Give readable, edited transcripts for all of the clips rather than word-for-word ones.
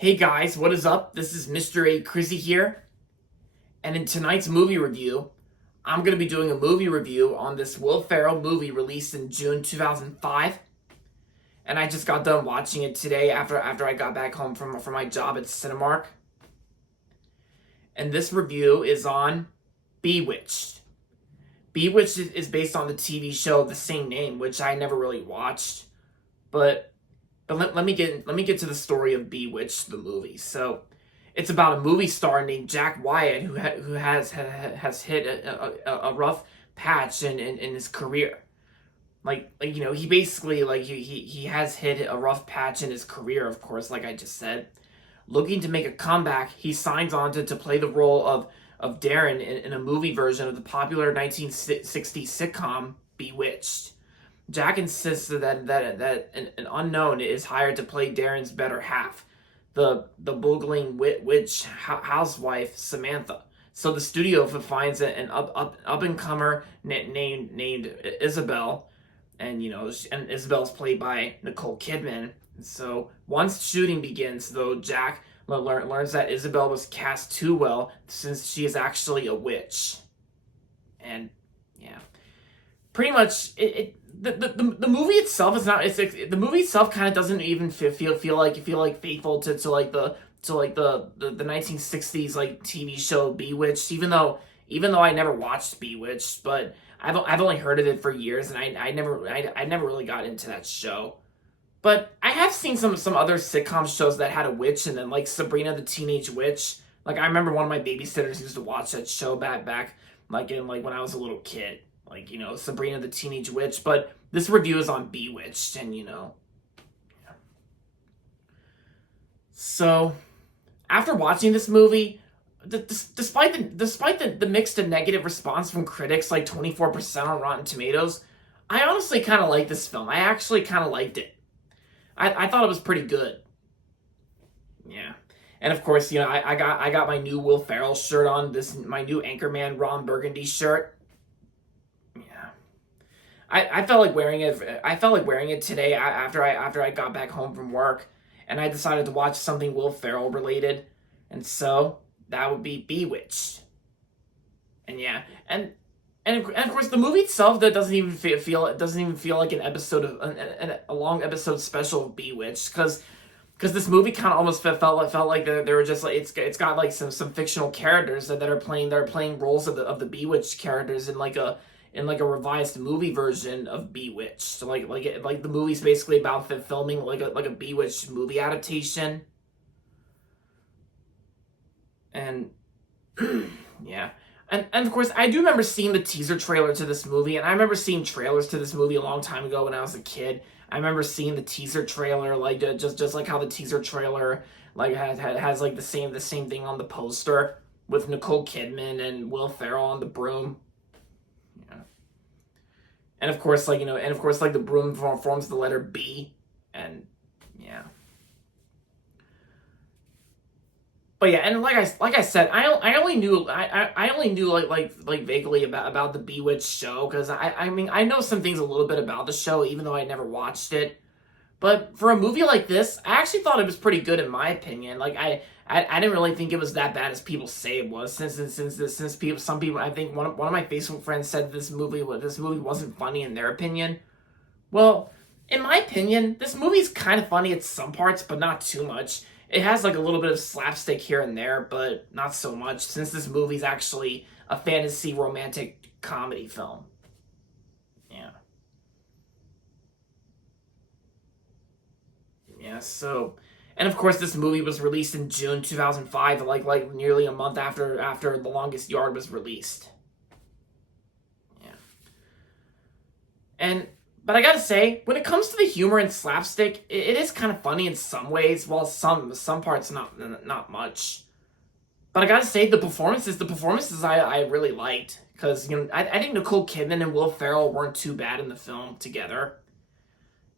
Hey guys, what is up? This is Mr. A. Crizzy here, and in tonight's movie review, I'm going to be doing a movie review on this Will Ferrell movie released in June 2005, and I just got done watching it today after I got back home from my job at Cinemark. And this review is on Bewitched. Bewitched is based on the TV show of the same name, which I never really watched, but let me get to the story of Bewitched, the movie. So, it's about a movie star named Jack Wyatt who has hit a rough patch in his career. He basically he has hit a rough patch in his career, of course, like I just said. Looking to make a comeback, he signs on to play the role of Darren in a movie version of the popular 1960s sitcom Bewitched. Jack insists that an unknown is hired to play Darren's better half, the boogling witch housewife Samantha. So the studio finds an up and comer named Isabel, and Isabel's played by Nicole Kidman. So once shooting begins, though, Jack learns that Isabel was cast too well since she is actually a witch, and yeah, pretty much the movie itself is not. The movie itself kind of doesn't even feel like faithful to like the 1960s like TV show Bewitched. Even though I never watched Bewitched, but I've only heard of it for years, and I never really got into that show. But I have seen some other sitcom shows that had a witch, and then like Sabrina the Teenage Witch. Like I remember one of my babysitters used to watch that show back when I was a little kid. Sabrina the Teenage Witch, but this review is on Bewitched, and yeah. So, after watching this movie, despite the mixed and negative response from critics, like 24% on Rotten Tomatoes, I honestly kind of like this film. I actually kind of liked it. I thought it was pretty good. Yeah. And of course, I got my new Will Ferrell shirt on, my new Anchorman Ron Burgundy shirt. I felt like wearing it. I felt like wearing it today after I got back home from work, and I decided to watch something Will Ferrell related, and so that would be Bewitched. And yeah, and of course the movie itself that doesn't even feel like an episode of a long episode special of Bewitched, because this movie kind of almost felt like they were just like it's got like some fictional characters that are playing roles of the Bewitched characters in like a revised movie version of Bewitched. So like the movie's basically about filming like a Bewitched movie adaptation. And yeah. And of course, I do remember seeing the teaser trailer to this movie, and I remember seeing trailers to this movie a long time ago when I was a kid. I remember seeing the teaser trailer, like just like how the teaser trailer like has like the same thing on the poster with Nicole Kidman and Will Ferrell on the broom. And of course, the broom forms the letter B, and yeah. But yeah, and like I said, I only knew like vaguely about the Bewitched show, because I mean I know some things a little bit about the show, even though I never watched it. But for a movie like this, I actually thought it was pretty good in my opinion. Like I didn't really think it was that bad as people say it was. Since some people, I think one of my Facebook friends said this movie wasn't funny in their opinion. Well, in my opinion, this movie's kind of funny at some parts, but not too much. It has like a little bit of slapstick here and there, but not so much, since this movie's actually a fantasy romantic comedy film. Yeah. Yeah, so, and of course this movie was released in June 2005, like nearly a month after The Longest Yard was released. Yeah. But I gotta say, when it comes to the humor and slapstick, it is kind of funny in some ways, while some parts not much. But I gotta say, the performances I really liked, because I think Nicole Kidman and Will Ferrell weren't too bad in the film together.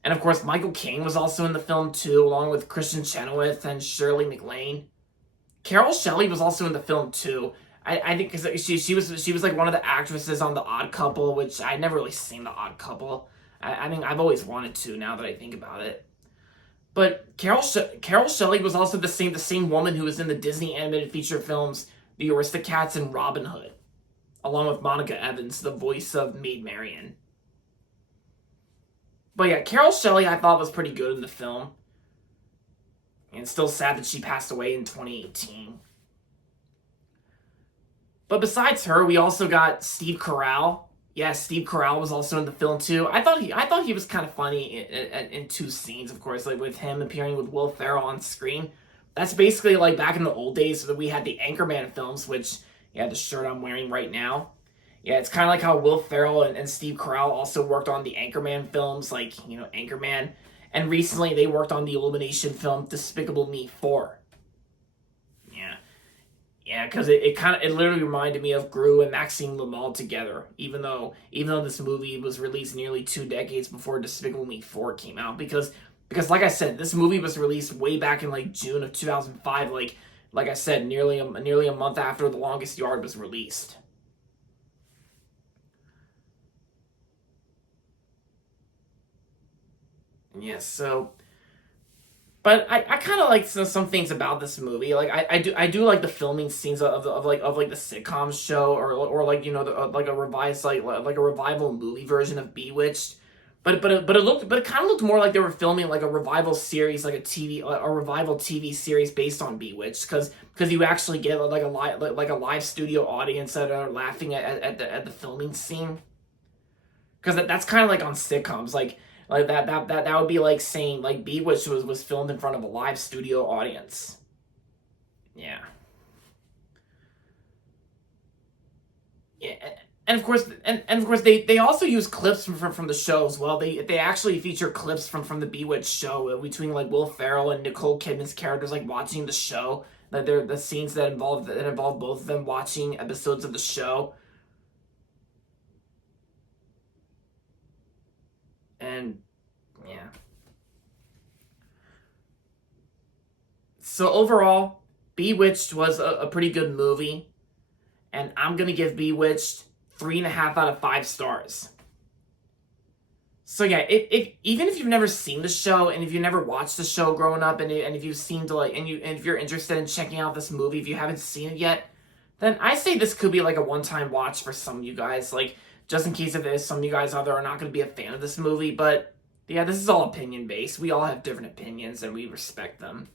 And of course, Michael Caine was also in the film too, along with Kristen Chenoweth and Shirley MacLaine. Carol Shelley was also in the film too. I think because she was like one of the actresses on The Odd Couple, which I never really seen The Odd Couple. I mean, I've always wanted to, now that I think about it. But Carol Shelley was also the same woman who was in the Disney animated feature films The Aristocats and Robin Hood, along with Monica Evans, the voice of Maid Marian. But yeah, Carol Shelley I thought was pretty good in the film. And it's still sad that she passed away in 2018. But besides her, we also got Steve Carell. Yeah, Steve Carell was also in the film too. I thought he was kind of funny in two scenes, of course, like with him appearing with Will Ferrell on screen. That's basically like back in the old days that we had the Anchorman films, which yeah, the shirt I'm wearing right now. Yeah, it's kind of like how Will Ferrell and Steve Carell also worked on the Anchorman films, like, Anchorman. And recently they worked on the Illumination film Despicable Me 4. Yeah. Yeah, because it literally reminded me of Gru and Maxime Lamal together, even though this movie was released nearly 2 decades before Despicable Me 4 came out. Because like I said, this movie was released way back in like June of 2005, like I said, nearly a month after The Longest Yard was released. Yeah, so but I kind of like some things about this movie. Like I do like the filming scenes of the sitcom show or like like a revised like a revival movie version of Bewitched. But it kind of looked more like they were filming like a revival series, like a revival TV series based on Bewitched, because you actually get like a live studio audience that are laughing at the filming scene. Because that's kind of like on sitcoms, like that would be like saying like Bewitched was filmed in front of a live studio audience. Yeah, yeah, and of course they also use clips from the show as well. They actually feature clips from the Bewitched show between like Will Ferrell and Nicole Kidman's characters like watching the show. Like they're the scenes that involve both of them watching episodes of the show. And yeah. So overall, Bewitched was a pretty good movie, and I'm gonna give Bewitched 3.5 out of 5 stars. So yeah, if even if you've never seen the show and if you never watched the show growing up and if you've seen to like and if you're interested in checking out this movie, if you haven't seen it yet, then I say this could be like a one-time watch for some of you guys. Like just in case if there's some of you guys out there are not going to be a fan of this movie, but yeah, this is all opinion based. We all have different opinions and we respect them.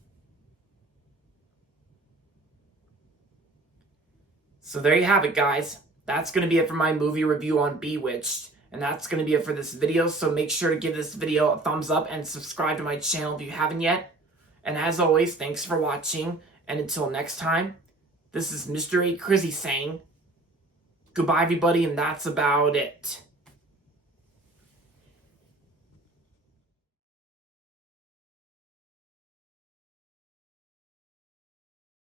So there you have it, guys. That's going to be it for my movie review on Bewitched. And that's going to be it for this video. So make sure to give this video a thumbs up and subscribe to my channel if you haven't yet. And as always, thanks for watching. And until next time, this is Mr. A. Crizzy saying goodbye, everybody, and that's about it.